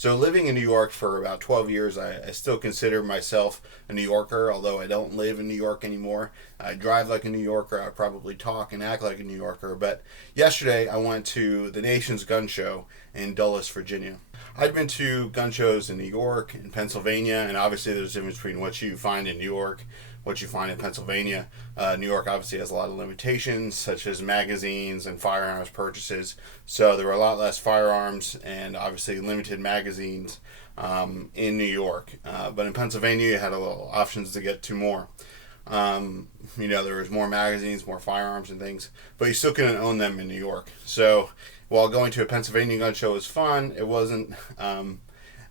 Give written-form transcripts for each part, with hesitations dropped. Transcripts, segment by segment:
So living in New York for about 12 years, I still consider myself a New Yorker, although I don't live in New York anymore. I drive like a New Yorker. I probably talk and act like a New Yorker. But yesterday I went to the nation's gun show in Dulles, Virginia. I'd been to gun shows in New York, in Pennsylvania, and obviously there's a difference between what you find in New York, what you find in Pennsylvania. New York obviously has a lot of limitations, such as magazines and firearms purchases. So there were a lot less firearms and obviously limited magazines in New York. But in Pennsylvania, you had a little options to get to more. There was more magazines, more firearms and things, but you still couldn't own them in New York. So while going to a Pennsylvania gun show was fun, it wasn't.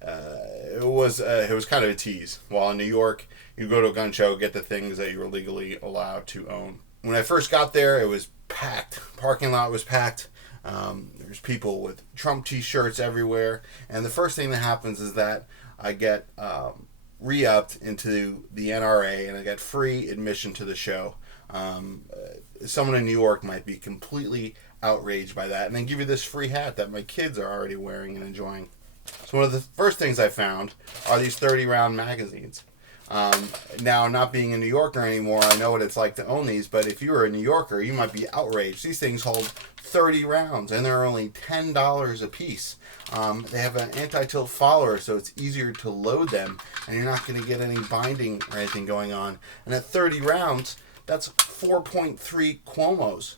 It was kind of a tease. While in New York, you go to a gun show, get the things that you were legally allowed to own. When I first got there, it was packed. Parking lot was packed. There's people with Trump T-shirts everywhere, and the first thing that happens is that I get re-upped into the NRA, and I get free admission to the show. Someone in New York might be completely outraged by that, and then give you this free hat that my kids are already wearing and enjoying. So one of the first things I found are these 30-round magazines. Now, not being a New Yorker anymore, I know what it's like to own these, but if you were a New Yorker, you might be outraged. These things hold 30 rounds, and they're only $10 a piece. They have an anti-tilt follower, so it's easier to load them, and you're not going to get any binding or anything going on. And at 30 rounds, that's 4.3 Cuomos.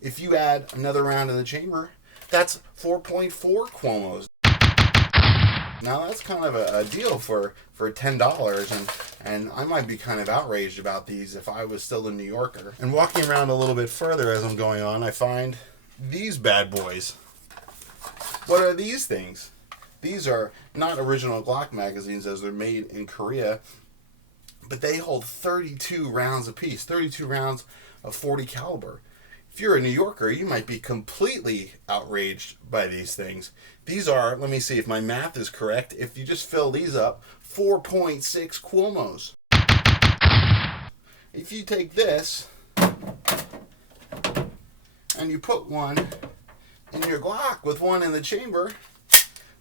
If you add another round in the chamber, that's 4.4 Cuomos. Now that's kind of a deal for $10, and I might be kind of outraged about these if I was still a New Yorker. And walking around a little bit further as I'm going on, I find these bad boys. What are these things? These are not original Glock magazines as they're made in Korea, but they hold 32 rounds apiece, 32 rounds of 40 caliber. If you're a New Yorker, you might be completely outraged by these things. These are, let me see if my math is correct, if you just fill these up, 4.6 Cuomos. If you take this and you put one in your Glock with one in the chamber,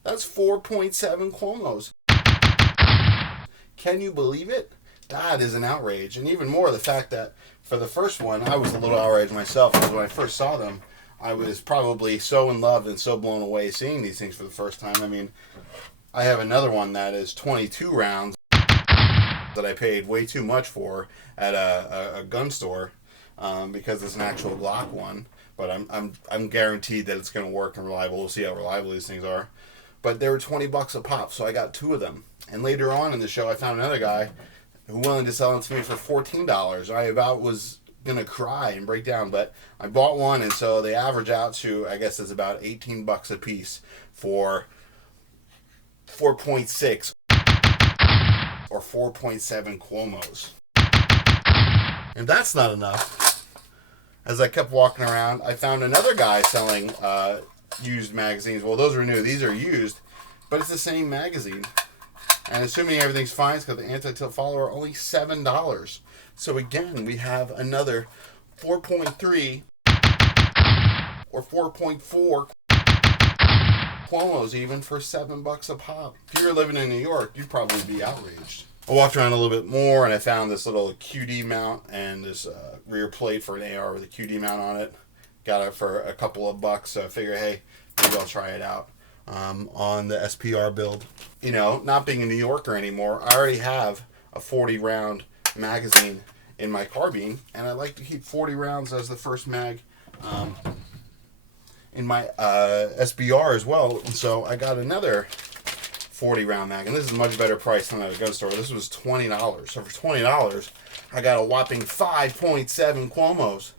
that's 4.7 Cuomos. Can you believe it? That is an outrage. And even more the fact that for the first one, I was a little outraged myself because when I first saw them, I was probably so in love and so blown away seeing these things for the first time. I mean, I have another one that is 22 rounds that I paid way too much for at a gun store because it's an actual Glock one. But I'm guaranteed that it's going to work and reliable. We'll see how reliable these things are. But they were $20 a pop, so I got two of them. And later on in the show, I found another guy who was willing to sell it to me for $14. I about was going to cry and break down, but I bought one, and so they average out to, I guess it's about $18 a piece for 4.6 or 4.7 Cuomos. And that's not enough. As I kept walking around, I found another guy selling used magazines. Well, those are new. These are used, but it's the same magazine. And assuming everything's fine, it's got the anti-tilt follower, only $7. So again, we have another 4.3 or 4.4 Cuomos even for $7 a pop. If you were living in New York, you'd probably be outraged. I walked around a little bit more and I found this little QD mount and this rear plate for an AR with a QD mount on it. Got it for a couple of bucks, so I figure, hey, maybe I'll try it out. On the SPR build. You know, not being a New Yorker anymore, I already have a 40 round magazine in my carbine, and I like to keep 40 rounds as the first mag in my SBR as well. And so I got another 40 round mag, and this is a much better price than at a gun store. This was $20. So for $20, I got a whopping 5.7 Cuomos.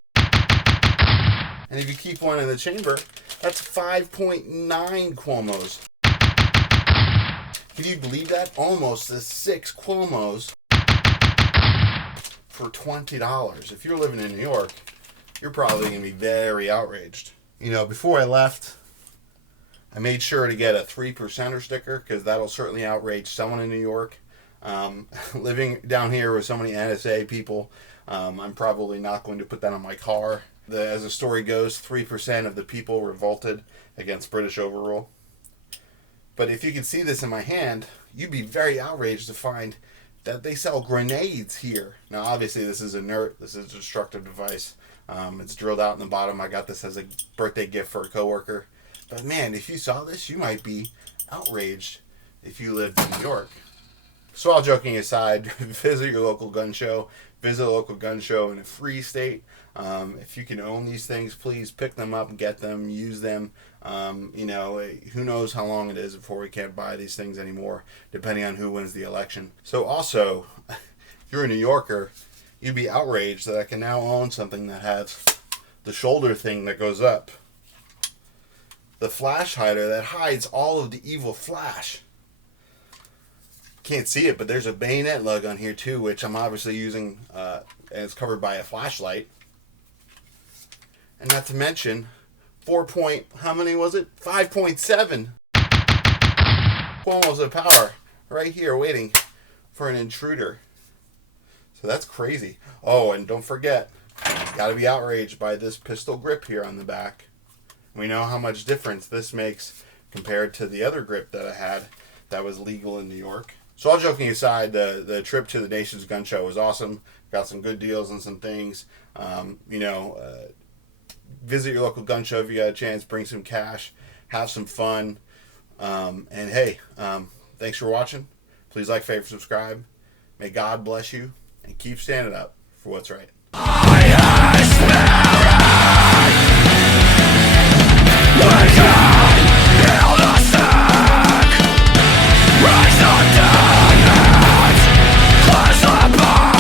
And if you keep one in the chamber, that's 5.9 Cuomos. Can you believe that? Almost a 6 Cuomos for $20. If you're living in New York, you're probably going to be very outraged. You know, before I left, I made sure to get a 3%er sticker because that'll certainly outrage someone in New York. Living down here with so many NSA people, I'm probably not going to put that on my car. As the story goes, 3% of the people revolted against British overrule. But if you can see this in my hand, you'd be very outraged to find that they sell grenades here. Now, obviously, this is inert. This is a destructive device. It's drilled out in the bottom. I got this as a birthday gift for a coworker. But man, if you saw this, you might be outraged if you lived in New York. So all joking aside, visit your local gun show. Visit a local gun show in a free state. If you can own these things, please pick them up and get them, use them. Who knows how long it is before we can't buy these things anymore, depending on who wins the election. So also, if you're a New Yorker, you'd be outraged that I can now own something that has the shoulder thing that goes up. The flash hider that hides all of the evil flash. Can't see it, but there's a bayonet lug on here too, which I'm obviously using, and it's covered by a flashlight. And not to mention, how many was it? 5.7 almost of power right here waiting for an intruder. So that's crazy. Oh, and don't forget, gotta be outraged by this pistol grip here on the back. We know how much difference this makes compared to the other grip that I had that was legal in New York. So all joking aside, the trip to the Nation's Gun Show was awesome. Got some good deals on some things. Visit your local gun show if you got a chance. Bring some cash. Have some fun. Thanks for watching. Please like, favorite, subscribe. May God bless you. And keep standing up for what's right.